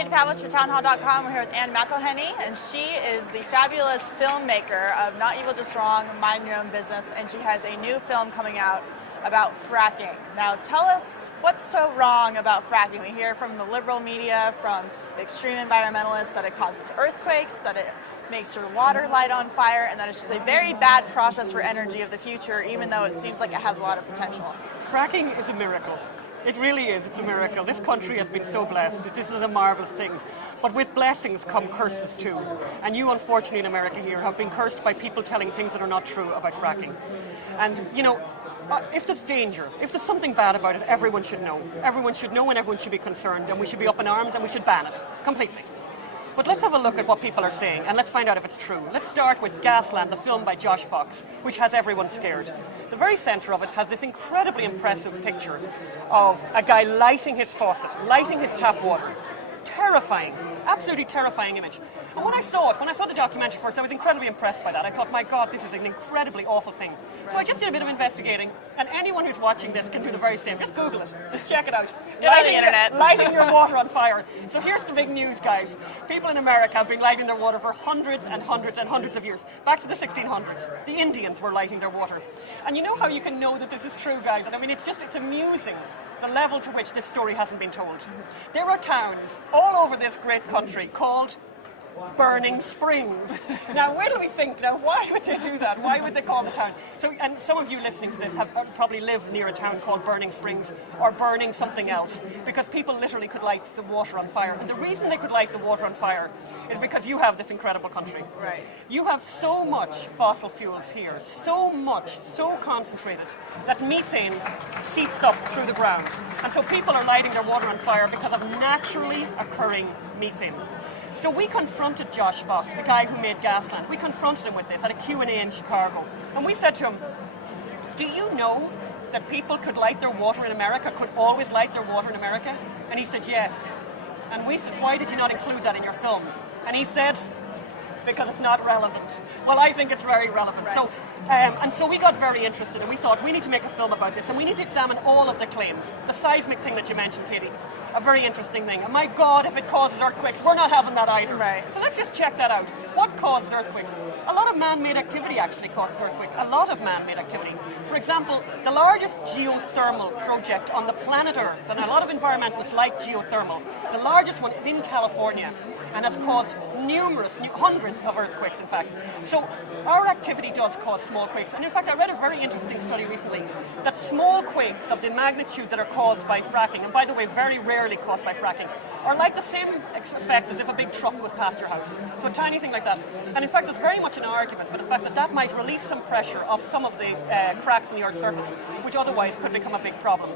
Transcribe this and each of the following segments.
Katie Pavlich for townhall.com. We're here with McElhinney, and she is the fabulous filmmaker of Not Evil, Just Wrong, Mind Your Own Business, and she has a new film coming out about fracking. Now tell us what's so wrong about fracking. We hear from the liberal media, from the extreme environmentalists, that it causes earthquakes, that it makes your water light on fire, and that it's just a very bad process for energy of the future, even though it seems like it has a lot of potential. Fracking is a miracle. It really is. It's a miracle. This country has been so blessed. This is a marvelous thing. But with blessings come curses too. And you, unfortunately, in America here, have been cursed by people telling things that are not true about fracking. And, you know, if there's danger, if there's something bad about it, everyone should know. Everyone should know and everyone should be concerned, and we should be up in arms and we should ban it completely. But let's have a look at what people are saying, and let's find out if it's true. Let's start with Gasland, the film by Josh Fox, which has everyone scared. The very centre of it has this incredibly impressive picture of a guy lighting his faucet, lighting his tap water. Terrifying, absolutely terrifying image. And when I saw the documentary first, I was incredibly impressed by that. I thought, my God, this is an incredibly awful thing. So I just did a bit of investigating, and anyone who's watching this can do the very same. Just Google it, just check it out. Get on the internet. Lighting your water on fire. So here's the big news, guys. People in America have been lighting their water for hundreds and hundreds and hundreds of years. Back to the 1600s, the Indians were lighting their water. And you know how you can know that this is true, guys? And I mean, it's amusing the level to which this story hasn't been told. There are towns all over this great country called Burning Springs. Now, where do we think? Now, why would they do that? Why would they call the town? So, and some of you listening to this have probably lived near a town called Burning Springs or Burning something else, because people literally could light the water on fire. And the reason they could light the water on fire is because you have this incredible country. Right. You have so much fossil fuels here, so much, so concentrated, that methane seeps up through the ground. And so people are lighting their water on fire because of naturally occurring methane. So we confronted Josh Fox, the guy who made Gasland. We confronted him with this at a Q&A in Chicago. And we said to him, do you know that people could light their water in America, could always light their water in America? And he said, yes. And we said, why did you not include that in your film? And he said, because it's not relevant. Well, I think it's very relevant. Right. So, and so we got very interested, and we thought we need to make a film about this, and we need to examine all of the claims. The seismic thing that you mentioned, Katie, a very interesting thing. And my God, if it causes earthquakes, we're not having that either. Right. So let's just check that out. What causes earthquakes? A lot of man-made activity actually causes earthquakes. A lot of man-made activity. For example, the largest geothermal project on the planet Earth, and a lot of environmentalists like geothermal, the largest one is in California, and has caused hundreds of earthquakes, in fact. So our activity does cause small quakes. And in fact, I read a very interesting study recently that small quakes of the magnitude that are caused by fracking, and by the way, very rarely caused by fracking, are like the same effect as if a big truck was past your house. So a tiny thing like that. And in fact, there's very much an argument for the fact that that might release some pressure off some of the cracks in the Earth's surface, which otherwise could become a big problem.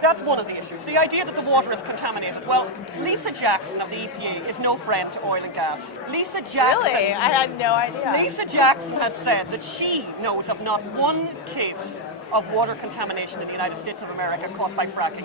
That's one of the issues. The idea that the water is contaminated. Well, Lisa Jackson of the EPA is no friend to oil and gas. Lisa Jackson... Really? I had no idea. Lisa Jackson has said that she knows of not one case of water contamination in the United States of America caused by fracking.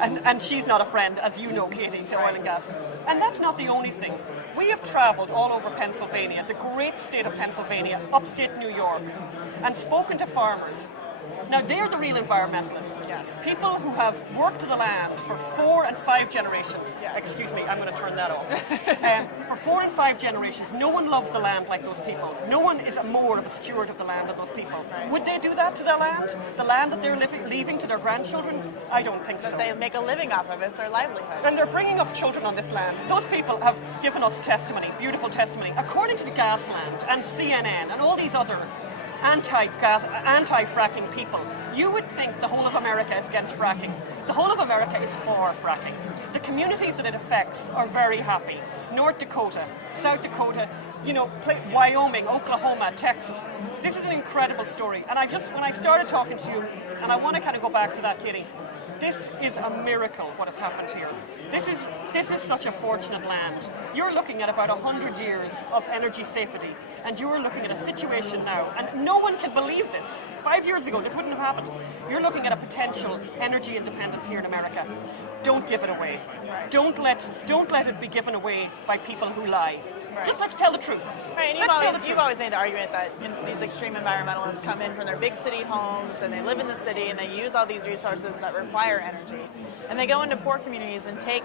And she's not a friend, as you know, Katie, to oil and gas. And that's not the only thing. We have travelled all over Pennsylvania, the great state of Pennsylvania, upstate New York, and spoken to farmers. Now, they're the real environmentalists. Yes. People who have worked the land for 4 and 5 generations. Yes. Excuse me, I'm going to turn that off. For 4 and 5 generations, no one loves the land like those people. No one is more of a steward of the land than those people. Right. Would they do that to their land? The land that they're leaving to their grandchildren? I don't think so. But they make a living off of it. It's their livelihood. And they're bringing up children on this land. Those people have given us testimony, beautiful testimony. According to the Gasland and CNN and all these other anti-fracking people, you would think the whole of America is against fracking. The whole of America is for fracking. The communities that it affects are very happy. North Dakota, South Dakota, you know, Wyoming, Oklahoma, Texas. This is an incredible story. And when I started talking to you, and I want to kind of go back to that, Katie, this is a miracle what has happened here. This is such a fortunate land. You're looking at about 100 years of energy safety, and you're looking at a situation now, and no one can believe this. 5 years ago, this wouldn't have happened. You're looking at a potential energy independence here in America. Don't give it away. Don't let it be given away by people who lie. Right. Just let's tell the truth. Right, and you've always made the argument that these extreme environmentalists come in from their big city homes and they live in the city and they use all these resources that require energy. And they go into poor communities and take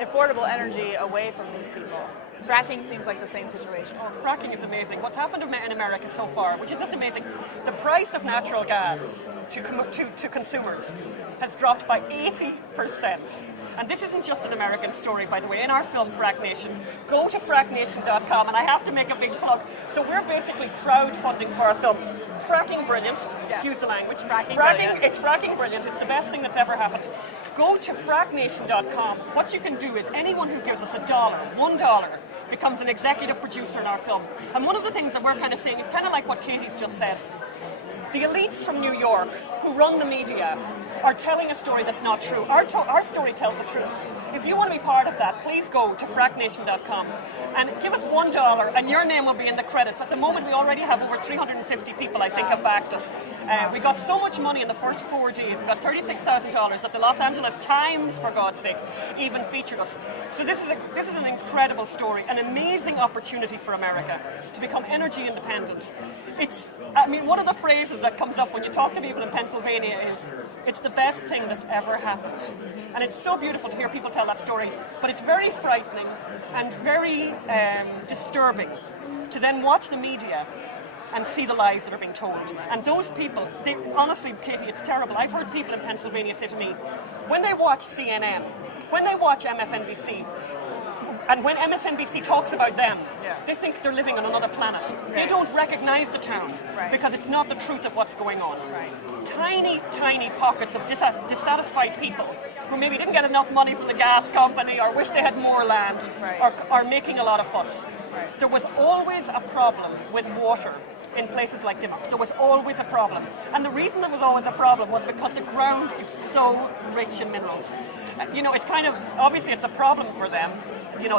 affordable energy away from these people. Fracking seems like the same situation. Oh, fracking is amazing. What's happened in America so far, which is just amazing, the price of natural gas to consumers has dropped by 80%. And this isn't just an American story, by the way. In our film, FRANKNATION, go to FRANKNATION.com, and I have to make a big plug. So we're basically crowdfunding for our film. Fracking brilliant, excuse the language. It's fracking brilliant. It's the best thing that's ever happened. Go to FRANKNATION.com. What you can do is anyone who gives us $1 becomes an executive producer in our film. And one of the things that we're kind of saying is kind of like what Katie's just said. The elites from New York who run the media are telling a story that's not true. Our story tells the truth. If you want to be part of that, please go to FRANKNATION.com and give us $1 and your name will be in the credits. At the moment, we already have over 350 people, I think, have backed us. We got so much money in the first 4 days. We got $36,000 that the Los Angeles Times, for God's sake, even featured us. So this is an incredible story, an amazing opportunity for America to become energy independent. One of the phrases that comes up when you talk to people in Pennsylvania is, it's the best thing that's ever happened. And it's so beautiful to hear people tell that story, but it's very frightening and very disturbing to then watch the media and see the lies that are being told. And those people, honestly, Katie, it's terrible. I've heard people in Pennsylvania say to me, when they watch CNN, when they watch MSNBC, and when MSNBC talks about them, they think they're living on another planet. Right. They don't recognize the town because it's not the truth of what's going on. Right. Tiny, tiny pockets of dissatisfied people who maybe didn't get enough money from the gas company or wish they had more land are making a lot of fuss. Right. There was always a problem with water in places like Dimmock. There was always a problem. And the reason there was always a problem was because the ground is so rich in minerals. It's kind of, obviously it's a problem for them,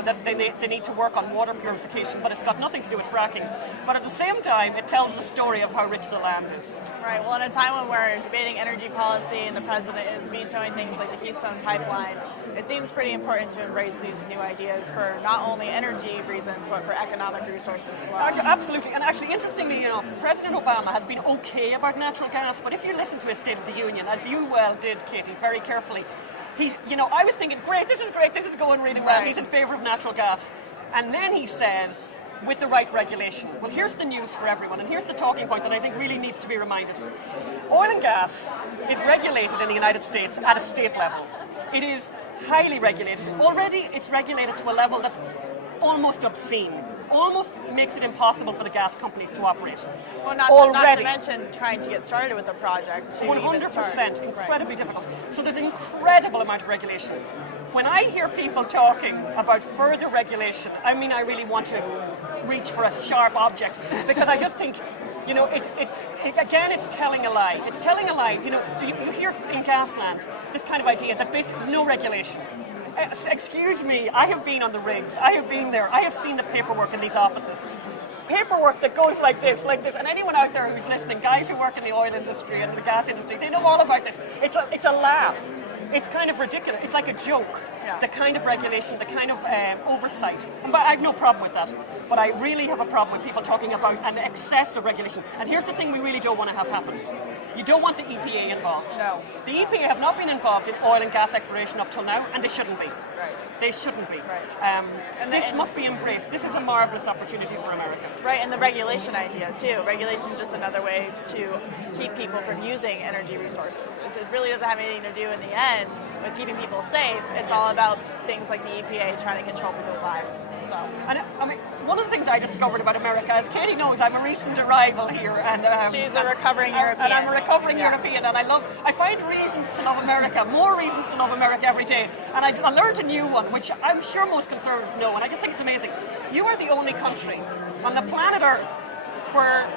that they need to work on water purification, but it's got nothing to do with fracking. But at the same time, it tells the story of how rich the land is. Right, well, in a time when we're debating energy policy and the president is vetoing things like the Keystone Pipeline, it seems pretty important to embrace these new ideas for not only energy reasons, but for economic resources as well. Absolutely, and actually, interestingly enough, President Obama has been okay about natural gas, but if you listen to his State of the Union, as you well did, Katie, very carefully, I was thinking, great, this is going really well. Right. He's in favor of natural gas. And then he says, with the right regulation. Well, here's the news for everyone, and here's the talking point that I think really needs to be reminded. Oil and gas is regulated in the United States at a state level. It is highly regulated. Already, it's regulated to a level that's almost obscene. Almost makes it impossible for the gas companies to operate. Well, not to mention trying to get started with the project. 100%, incredibly difficult. So there's an incredible amount of regulation. When I hear people talking about further regulation, I really want to reach for a sharp object, because I just think, again, it's telling a lie. It's telling a lie. You hear in Gasland this kind of idea that basically no regulation. Excuse me, I have been on the rigs. I have been there. I have seen the paperwork in these offices. Paperwork that goes like this. And anyone out there who's listening, guys who work in the oil industry and the gas industry, they know all about this. It's a laugh. It's kind of ridiculous. It's like a joke. Yeah. The kind of regulation, the kind of oversight. But I have no problem with that. But I really have a problem with people talking about an excess of regulation. And here's the thing we really don't want to have happen. You don't want the EPA involved. No. The EPA have not been involved in oil and gas exploration up till now, and they shouldn't be. Right. They shouldn't be. Right. This must be embraced. This is a marvelous opportunity for America. Right, and the regulation idea too. Regulation is just another way to keep people from using energy resources. It really doesn't have anything to do in the end with keeping people safe. It's all about things like the EPA trying to control people's lives. So. And one of the things I discovered about America, as Katie knows, I'm a recent arrival here, and she's a recovering European, and I'm a recovering European, and I find reasons to love America, more reasons to love America every day, and I learned a new one, which I'm sure most conservatives know, and I just think it's amazing. You are the only country on the planet Earth where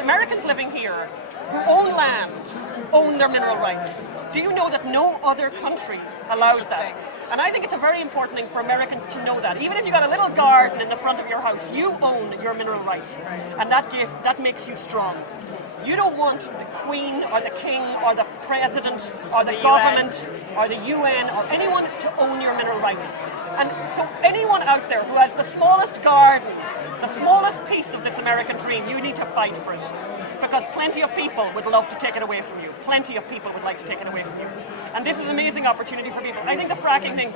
Americans living here who own land own their mineral rights. Do you know that no other country allows that? And I think it's a very important thing for Americans to know that. Even if you've got a little garden in the front of your house, you own your mineral rights. Right. And that makes you strong. You don't want the Queen or the King or the President or the UN. government or the UN or anyone to own your mineral rights. And so anyone out there who has the smallest garden, the smallest piece of this American dream, you need to fight for it. Because plenty of people would love to take it away from you. Plenty of people would like to take it away from you. And this is an amazing opportunity for people. I think the fracking thing,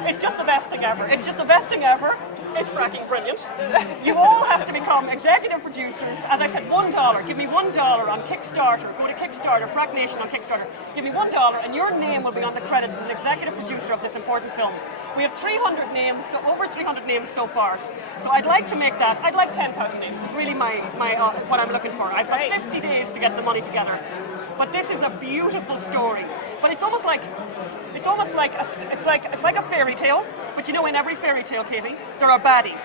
it's just the best thing ever. It's just the best thing ever. It's fracking brilliant. You all have to become executive producers. As I said, $1. Give me $1 on Kickstarter. Go to Kickstarter, FRANKNATION on Kickstarter. Give me $1 and your name will be on the credits as an executive producer of this important film. We have 300 names, so over 300 names so far. So I'd like to make that, I'd like 10,000 names. It's really my what I'm looking for. I've got 50 days to get the money together. But this is a beautiful story. But it's almost like a fairy tale. But you know, in every fairy tale, Katie, there are baddies.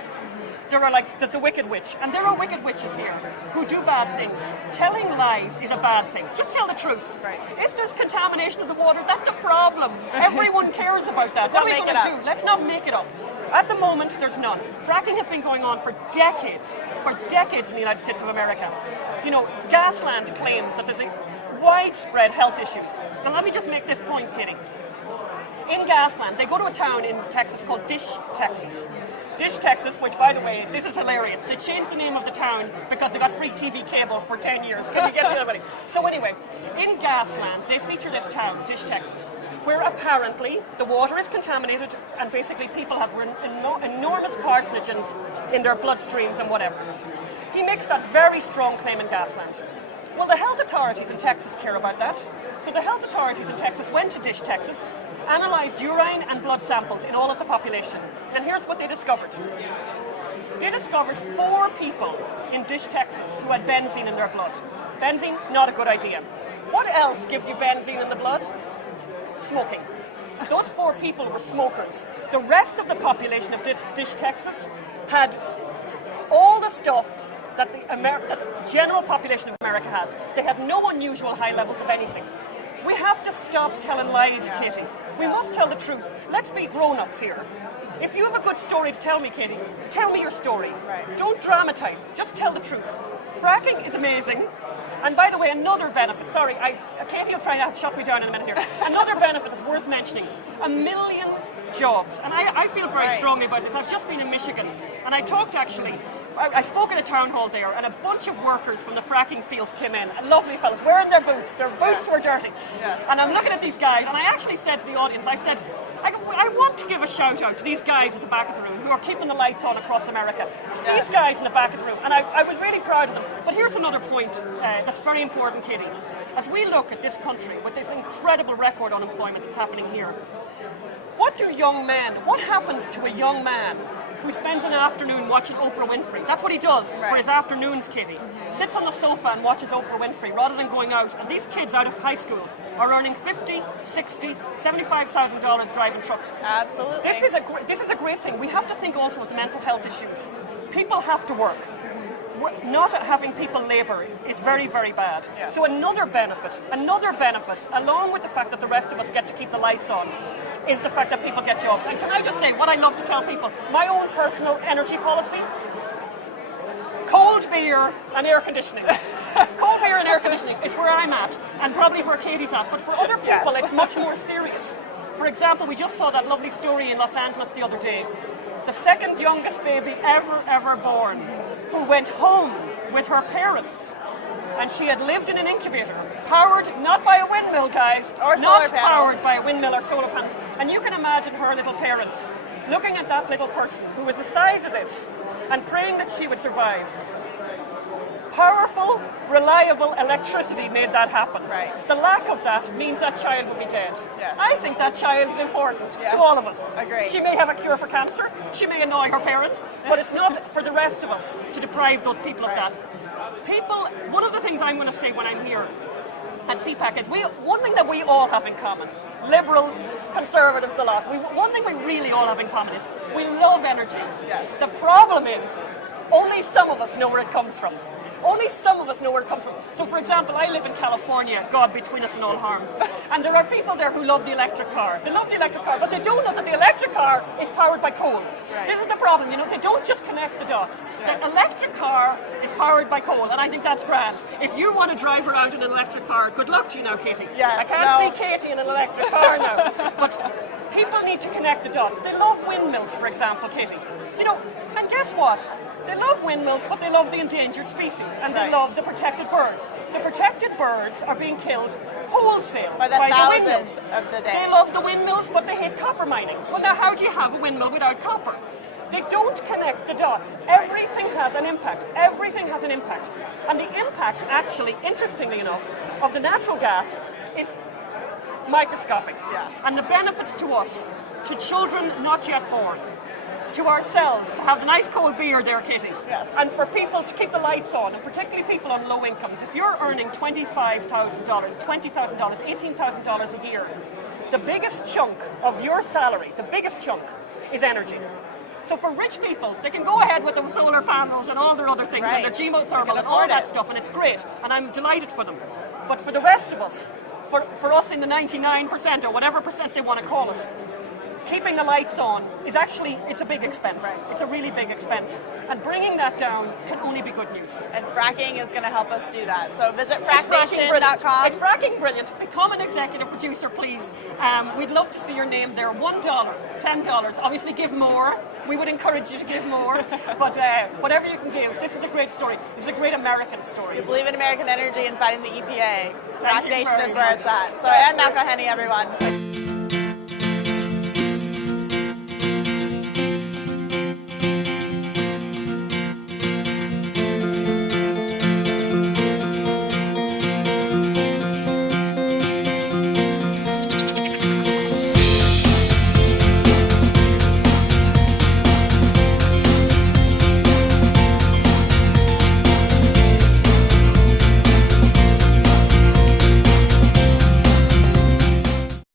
There are there's the wicked witch, and there are wicked witches here who do bad things. Telling lies is a bad thing. Just tell the truth. Right. If there's contamination of the water, that's a problem. Everyone cares about that. What are we going to do? Let's not make it up. At the moment, there's none. Fracking has been going on for decades in the United States of America. You know, Gasland claims that there's widespread health issues. Now let me just make this point, Katie. In Gasland, they go to a town in Texas called Dish, Texas. Dish, Texas, which, by the way, this is hilarious. They changed the name of the town because they got free TV cable for 10 years. Can you get to anybody? So anyway, in Gasland, they feature this town, Dish, Texas, where apparently the water is contaminated and basically people have enormous carcinogens in their bloodstreams and whatever. He makes that very strong claim in Gasland. Well, the health authorities in Texas care about that. So the health authorities in Texas went to Dish, Texas, analysed urine and blood samples in all of the population. And here's what they discovered. They discovered 4 people in Dish, Texas who had benzene in their blood. Benzene, not a good idea. What else gives you benzene in the blood? Smoking. Those 4 people were smokers. The rest of the population of Dish, Texas had all the stuff that the general population of America has. They have no unusual high levels of anything. We have to stop telling lies, Katie. We must tell the truth. Let's be grown-ups here. If you have a good story to tell me, Katie, tell me your story. Right. Don't dramatize. Just tell the truth. Fracking is amazing. And by the way, another benefit, sorry, Katie will try to shut me down in a minute here. Another benefit that's worth mentioning, 1 million jobs. And I feel very strongly about this. I've just been in Michigan, and I talked actually, I spoke at a town hall there, and a bunch of workers from the fracking fields came in, and lovely fellas, wearing their boots were dirty. Yes. And I'm looking at these guys, and I actually said to the audience, I said, I want to give a shout out to these guys at the back of the room who are keeping the lights on across America. Yes. These guys in the back of the room, and I was really proud of them. But here's another point that's very important, Katie. As we look at this country with this incredible record unemployment that's happening here, what happens to a young man who spends an afternoon watching Oprah Winfrey? That's what he does for his afternoons, Katie. Sits on the sofa and watches Oprah Winfrey rather than going out. And these kids out of high school are earning $50,000, $60,000, $75,000 driving trucks. Absolutely. This is a great thing. We have to think also of the mental health issues. People have to work. Not having people labour is very, very bad. Yes. So another benefit, along with the fact that the rest of us get to keep the lights on, is the fact that people get jobs. And can I just say, what I love to tell people, my own personal energy policy, cold beer and air conditioning. Cold beer and air conditioning is where I'm at, and probably where Katie's at, but for other people it's much more serious. For example, we just saw that lovely story in Los Angeles the other day. The second youngest baby ever born, who went home with her parents, and she had lived in an incubator, powered not by a windmill, guys, or not solar powered panels. by a windmill or solar panels. And you can imagine her little parents looking at that little person who was the size of this and praying that she would survive. Powerful, reliable electricity made that happen. Right. The lack of that means that child will be dead. Yes. I think that child is important Yes. to all of us. Agreed. She may have a cure for cancer, she may annoy her parents, but it's not for the rest of us to deprive those people of that. One of the things I'm going to say when I'm here at CPAC is one thing that we all have in common, liberals, conservatives, the lot, one thing we really all have in common is we love energy. Yes. The problem is only some of us know where it comes from. Only some of us know where it comes from. So, for example, I live in California, God between us and all harm. And there are people there who love the electric car. They love the electric car, but they don't know that the electric car is powered by coal. Right. This is the problem, you know, they don't just connect the dots. Yes. The electric car is powered by coal, and I think that's grand. If you want to drive around in an electric car, good luck to you now, Katie. Yes, I can't see Katie in an electric car now. But people need to connect the dots. They love windmills, for example, Katie. You know, and guess what? They love windmills, but they love the endangered species, and they love the protected birds. The protected birds are being killed wholesale by the windmills. of the day. They love the windmills, but they hate copper mining. Well, now how do you have a windmill without copper? They don't connect the dots. Everything has an impact. Everything has an impact. And the impact, actually, interestingly enough, of the natural gas is microscopic. Yeah. And the benefits to us, to children not yet born, to ourselves, to have the nice cold beer there, Kitty. Yes. And for people to keep the lights on, and particularly people on low incomes. If you're earning $25,000, $20,000, $18,000 a year, the biggest chunk of your salary, the biggest chunk, is energy. So for rich people, they can go ahead with the solar panels and all their other things, and their geothermal and all that stuff, and it's great, and I'm delighted for them. But for the rest of us, for us in the 99% or whatever percent they want to call us, keeping the lights on is actually, it's a big expense. Right. It's a really big expense. And bringing that down can only be good news. And fracking is going to help us do that. So visit It's fracking FRANKNATION.com. It's fracking brilliant. Become an executive producer, please. We'd love to see your name there. $1, $10. Obviously, give more. We would encourage you to give more. But whatever you can give, this is a great story. This is a great American story. You believe in American energy and fighting the EPA. Thank you FRANKNATION very is where much. it's at. So, I'm McElhinney, everyone.